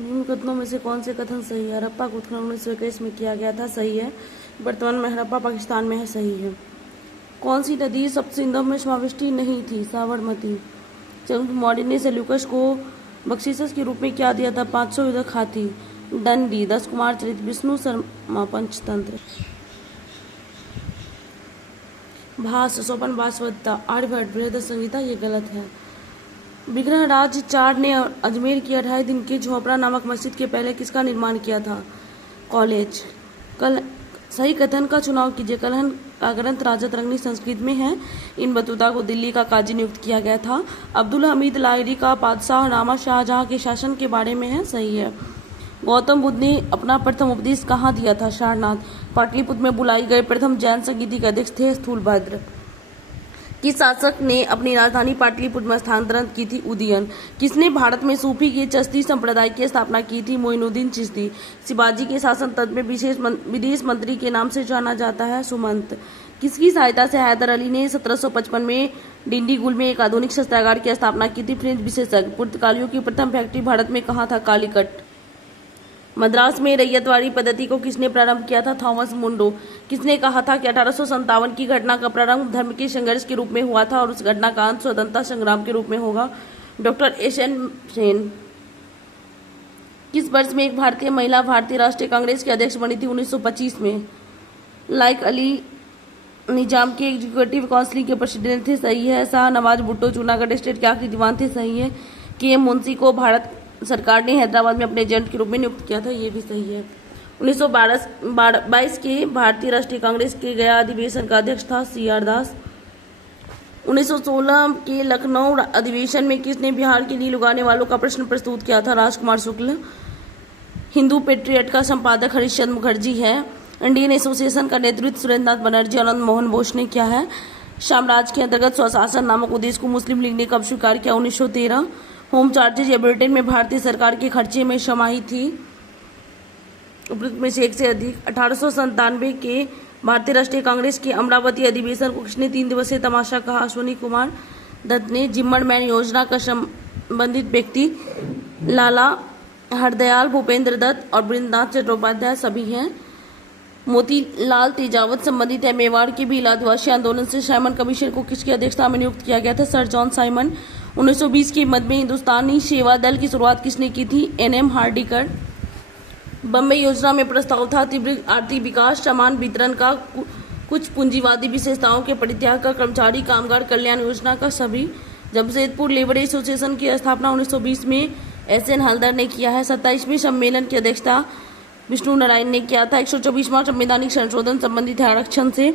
निम्न कथनों में से कौन से कथन सही है? हड़प्पा का उत्खनन 1921 में किया गया था, सही है। वर्तमान में हड़प्पा पाकिस्तान में है, सही है। कौन सी नदी सप्तसिंधु में समाविष्टि नहीं थी? साबरमती। चंद्रगुप्त मौर्य ने सेल्यूकस को बख्शीश के रूप में क्या दिया था? 500 युद्धक हाथी। दंडी, 10 कुमार चरित, विष्णु शर्मा पंचतंत्र। भाष्य, सोपान वासवदत्ता, आर्यभट्ट, बृहद संहिता, ये गलत है। विग्रहराज IV ने अजमेर की 28 दिन की झोपड़ा नामक मस्जिद के पहले किसका निर्माण किया था? कॉलेज। सही कथन का चुनाव कीजिए। कलहन का ग्रंथ राजा तरंगिणी संस्कृत में है। इन बतूता को दिल्ली का काजी नियुक्त किया गया था। अब्दुल हमीद लाहिरी का बादशाह नामा शाहजहां के शासन के बारे में है, सही है। गौतम बुद्ध ने अपना प्रथम उपदेश कहाँ दिया था? सारनाथ। पाटलिपुत्र में बुलाई गए प्रथम जैन संगीति के अध्यक्ष थे स्थूलभद्र। किस शासक ने अपनी राजधानी पाटलिपुत्र में स्थानांतरित की थी? उदयन। किसने भारत में सूफी के चिश्ती संप्रदाय की स्थापना की थी? मोइनुद्दीन चिश्ती। शिवाजी के शासन तंत्र में विदेश मंत्री के नाम से जाना जाता है? सुमंत। किसकी सहायता से हैदर अली ने 1755 में डिंडीगुल में एक आधुनिक शस्त्रागार की स्थापना की थी? फ्रेंच विशेषज्ञ। पुर्तगालियों की प्रथम फैक्ट्री भारत में कहाँ था? कालीकट। मद्रास में रैयतवाड़ी पद्धति को किसने प्रारंभ किया था? थॉमस मुंडो। किसने कहा था कि 1857 की घटना का प्रारंभ धर्म के संघर्ष के रूप में हुआ था और उस घटना का अंत स्वतंत्रता संग्राम के रूप में होगा? Doctor S N. सेन। किस वर्ष में एक भारतीय महिला भारतीय राष्ट्रीय कांग्रेस की अध्यक्ष बनी थी? 1925 में। लाइक अली निजाम के एग्जीक्यूटिव काउंसिल के प्रेसिडेंट थे, सही है। शाह नवाज भुट्टो जूनागढ़ स्टेट के आखिरी दीवान थे, सही है। के मुंशी को भारत सरकार ने हैदराबाद में अपने एजेंट के रूप में नियुक्त किया था, ये भी सही है। 1922 के भारतीय राष्ट्रीय कांग्रेस के गया अधिवेशन का अध्यक्ष था? C.R. दास। 1916 के लखनऊ अधिवेशन में किसने बिहार के नील उगाने वालों का प्रश्न प्रस्तुत किया था? राजकुमार शुक्ल। हिंदू पेट्रियट का संपादक हरिश्चंद्र मुखर्जी है। इंडियन एसोसिएशन का नेतृत्व सुरेंद्रनाथ बनर्जी आनंद मोहन बोस ने किया है। साम्राज्य के अंतर्गत स्वशासन नामक उद्देश्य को मुस्लिम लीग ने कब स्वीकार किया? 1913। होम चार्जेज या ब्रिटेन में भारतीय सरकार के खर्चे में समाहित थी? उपरोक्त में से एक से अधिक। 1897 के भारतीय राष्ट्रीय कांग्रेस के अमरावती अधिवेशन को किसने 3 दिवसीय तमाशा कहा? अश्विनी कुमार दत्त ने। जिम्मरमैन योजना का संबंधित व्यक्ति लाला हरदयाल, भूपेंद्र दत्त और बृंदनाथ चट्टोपाध्याय सभी हैं। मोतीलाल तेजावत संबंधित है। मेवाड़ के भील आदिवासी आंदोलन से साइमन कमीशन को किसकी अध्यक्षता में नियुक्त किया गया था? Sir John Simon. 1920 के मध्य में हिंदुस्तानी सेवा दल की शुरुआत किसने की थी? N.M. हार्डिकर। बम्बई योजना में प्रस्ताव था तीव्र आर्थिक विकास, समान वितरण का, कुछ पूंजीवादी विशेषताओं के परित्याग का, कर्मचारी कामगार कल्याण योजना का, सभी। जमशेदपुर लेबर एसोसिएशन की स्थापना 1920 में S.N. हल्दर ने किया है। 27वें सम्मेलन की अध्यक्षता विष्णु नारायण ने किया था। 124वां संवैधानिक संशोधन संबंधित है आरक्षण से।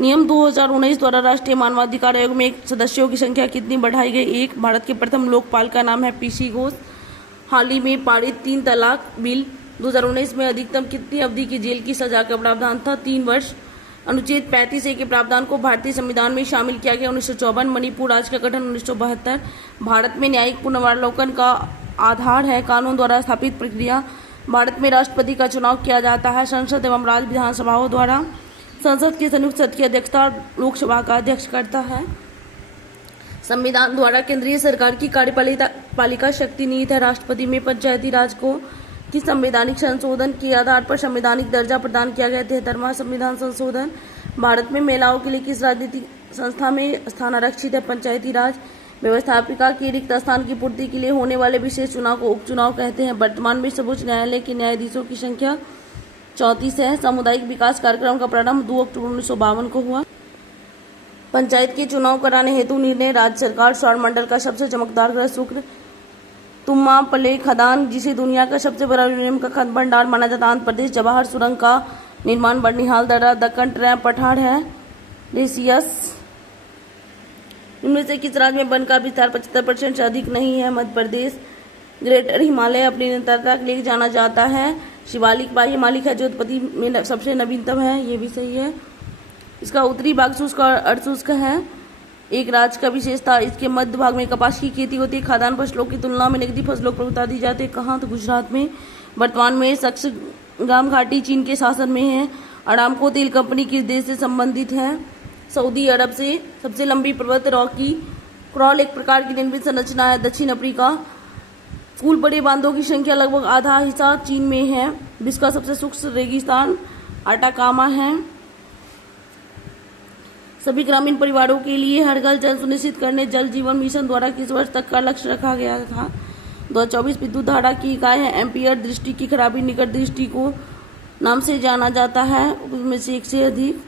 नियम 2019 द्वारा राष्ट्रीय मानवाधिकार आयोग में सदस्यों की संख्या कितनी बढ़ाई गई? 1। भारत के प्रथम लोकपाल का नाम है पीसी घोष। हाल ही में पारित 3 तलाक बिल 2019 में अधिकतम कितनी अवधि की जेल की सजा का प्रावधान था? 3 वर्ष। अनुच्छेद 35A के प्रावधान को भारतीय संविधान में शामिल किया गया 1954। मणिपुर राज्य का गठन 1972। भारत में न्यायिक पुनर्वालोकन का आधार है कानून द्वारा स्थापित प्रक्रिया। भारत में राष्ट्रपति का चुनाव किया जाता है संसद एवं राज्य विधानसभाओं द्वारा। संसद के संयुक्त सत्र की अध्यक्षता लोकसभा का अध्यक्ष करता है। संविधान द्वारा केंद्रीय सरकार की कार्यपालिका शक्ति निहित है राष्ट्रपति में। पंचायती राज को किस संवैधानिक संशोधन के आधार पर संवैधानिक दर्जा प्रदान किया गया? 73वां संविधान संशोधन। भारत में महिलाओं के लिए किस राजनीतिक संस्था में स्थान आरक्षित है? पंचायती राज। व्यवस्थापिका के रिक्त स्थान की पूर्ति के लिए होने वाले विशेष चुनाव को उपचुनाव कहते हैं। वर्तमान में सर्वोच्च न्यायालय के न्यायाधीशों की संख्या 34 है। सामुदायिक विकास कार्यक्रम का प्रारंभ 2 अक्टूबर 1952 को हुआ। पंचायत के चुनाव कराने हेतु निर्णय राज्य सरकार। सौर मंडल का सबसे चमकदार ग्रह शुक्र। तुम्मापल्ले खदान, जिसे दुनिया का सबसे बड़ा यूरेनियम का खनन भंडार माना जाता है, आंध्र प्रदेश। जवाहर सुरंग का निर्माण बर्निहाल दर्रा, दक्कन ट्रैप पठार है। रेसियस। इनमें से किस राज्य में वन का विस्तार 75% से अधिक नहीं है? मध्य प्रदेश। ग्रेटर हिमालय अपनी निरंतरता के लिए जाना जाता है। शिवालिक बाह्य हिमालय है जो उत्पत्ति में सबसे नवीनतम है, ये भी सही है। इसका उत्तरी भाग शुष्क और अर्धशुष्क है। एक राज्य का विशेषता, इसके मध्य भाग में कपास की खेती होती है। खाद्यान्न फसलों की तुलना में नकदी फसलों को प्रमुखता दी जाती है। कहाँ? तो गुजरात में। वर्तमान में सक्सगाम घाटी चीन के शासन में है। अरामको तेल कंपनी किस देश से संबंधित है? सऊदी अरब से। सबसे लंबी पर्वत रॉकी क्रॉल एक प्रकार की निर्मित संरचना है। दक्षिण अफ्रीका। कुल बड़े बांधों की संख्या लगभग आधा हिस्सा चीन में है। विश्व का सबसे शुष्क रेगिस्तान अटाकामा है। सभी ग्रामीण परिवारों के लिए हर घर जल सुनिश्चित करने जल जीवन मिशन द्वारा किस वर्ष तक का लक्ष्य रखा गया था? 2024 विद्युत धारा की इकाई है एम्पियर। दृष्टि की खराबी निकट दृष्टि को नाम से जाना जाता है। उसमें से एक से अधिक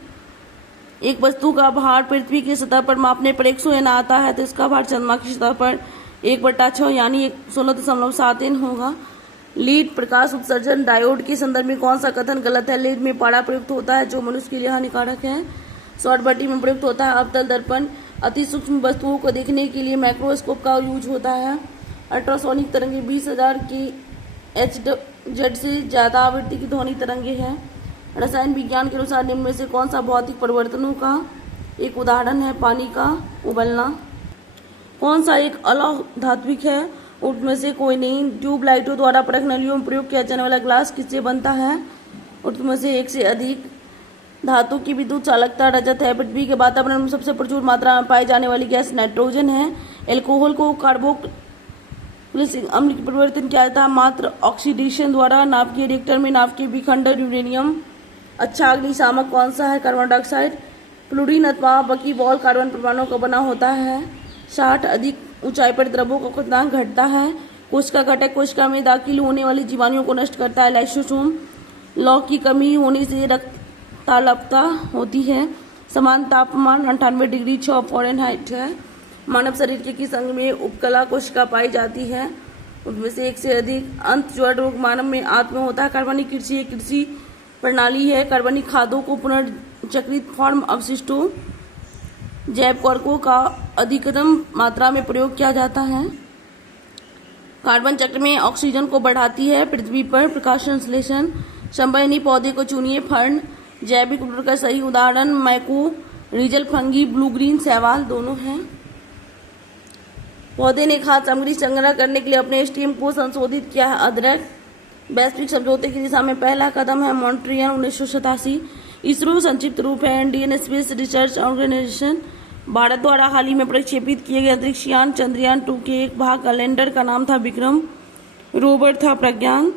एक वस्तु का भार पृथ्वी की सतह पर मापने पर 100 n आता है तो इसका भार चंद्रमा की सतह पर 1/6 यानी 16.73 होगा। लीड प्रकाश उत्सर्जन डायोड के संदर्भ में कौन सा कथन गलत है? लीड में पारा प्रयुक्त होता है जो मनुष्य के लिए हानिकारक है। शॉर्ट बत्ती में प्रयुक्त होता है। अवतल दर्पण अति सूक्ष्म वस्तुओं को देखने के लिए माइक्रोस्कोप का यूज होता है। अल्ट्रासोनिक तरंगे 20,000 की HZ से ज्यादा आवृत्ति की ध्वनि तरंगे हैं। रसायन विज्ञान के अनुसार निम्न में से कौन सा भौतिक परिवर्तनों का एक उदाहरण है? पानी का उबलना। कौन सा एक अलौह धात्विक है? उनमें से कोई नहीं। ट्यूब लाइटों द्वारा परख नलियों में प्रयोग किया जाने वाला ग्लास किससे बनता है? उनमें से एक से अधिक धातु की विद्युत चालकता रजत है। पृथ्वी के वातावरण में सबसे प्रचुर मात्रा में पाई जाने वाली गैस नाइट्रोजन है। एल्कोहल को कार्बोक्सिलिक अम्ल की परिवर्तन किया जाता है मात्र ऑक्सीडेशन द्वारा। नाभिकीय रिएक्टर में नाभिकीय विखंडन यूरेनियम अच्छा अग्निशामक कौन सा है? Carbon dioxide. फ्लोरीन अथवा बकीबॉल कार्बन परमाणु का बना होता है। 60 अधिक ऊंचाई पर द्रवों का क्वथनांक घटता है। कोशिका घटक कोशिका में दाखिल होने वाले जीवाणुओं को नष्ट करता है। लाइसोसोम लौह की कमी होने से रक्ततालपता होती है। समान तापमान 98 डिग्री 6 फ़ारेनहाइट है। मानव शरीर के किस अंग में उपकला कोशिका पाई जाती है? उनमें से एक से अधिक। अंत ज्वर रोग मानव में आंत में होता है। कार्बनिक कृषि एक कृषि प्रणाली है। कार्बनिक खादों को पुनर्चक्रित फॉर्म अवशिष्टों जैव कौरकों का अधिकतम मात्रा में प्रयोग किया जाता है। कार्बन चक्र में ऑक्सीजन को बढ़ाती है। पृथ्वी पर प्रकाश संश्लेषण संवहनी पौधे को चुनिए। फर्न जैविक उर्वरक का सही उदाहरण माइकोरिजल फंगी ब्लू ग्रीन शैवाल दोनों हैं। पौधे ने खाद्य सामग्री संग्रह करने के लिए अपने स्टेम को संशोधित किया है। अदरक वैश्विक समझौते की दिशा में पहला कदम है। मॉन्ट्रियल 1987। इसरो संक्षिप्त रूप है Indian space research organisation. Bharat द्वारा हाल ही में प्रक्षेपित किए गए अंतरिक्ष यान चंद्रयान 2 के एक भाग का लैंडर का नाम था विक्रम। रोवर था प्रज्ञान।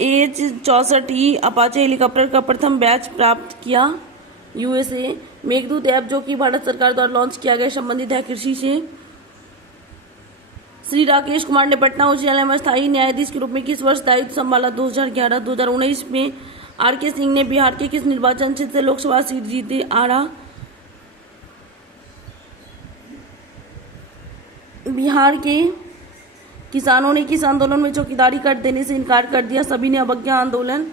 AH-64E अपाचे हेलीकॉप्टर का प्रथम बैच प्राप्त किया USA। मेघदूत ऐप जो कि भारत सरकार द्वारा लॉन्च किया गया संबंधित है कृषि से। श्री राकेश कुमार ने पटना उच्च न्यायालय में स्थायी न्यायाधीश के रूप में किस वर्ष दायित्व संभाला? 2011। 2019 में RK सिंह ने बिहार के किस निर्वाचन क्षेत्र से लोकसभा सीट जीती? आरा। बिहार के किसानों ने किस आंदोलन में चौकीदारी कर देने से इनकार कर दिया? सभी ने अवज्ञा आंदोलन।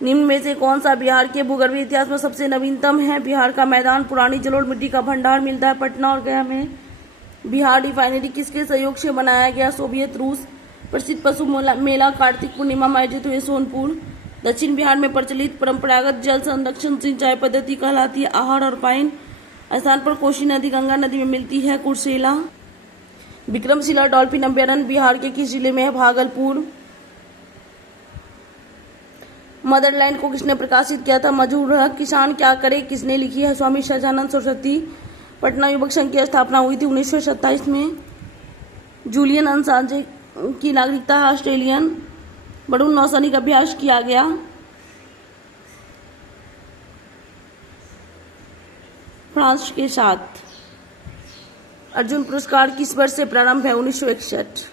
निम्न में से कौन सा बिहार के भूगर्भीय इतिहास में सबसे नवीनतम है? बिहार का मैदान पुरानी जलोढ़ मिट्टी का भंडार मिलता है पटना और गया में। बिहार रिफाइनरी किसके सहयोग से बनाया गया? सोवियत रूस। प्रसिद्ध पशु मेला कार्तिक पूर्णिमा में आयोजित हुए सोनपुर। दक्षिण बिहार में प्रचलित परंपरागत जल संरक्षण सिंचाई पद्धति कहलाती है आहर और पाइन। स्थान पर कोसी नदी गंगा नदी में मिलती है। कुर्सेला। विक्रमशिला डॉल्फिन अभ्यारण्य बिहार के किस जिले में है? भागलपुर। मदरलैंड को किसने प्रकाशित किया था? मजहूर हक। किसान क्या करे किसने लिखी है? स्वामी सच्चिदानंद सरस्वती। पटना युवक संघ की स्थापना हुई थी 1927 में। जूलियन असांजे की नागरिकता है ऑस्ट्रेलियन। बड़ून नौसैनिक अभ्यास किया गया। फ्रांस के साथ। अर्जुन पुरस्कार किस वर्ष से प्रारंभ है? 1961।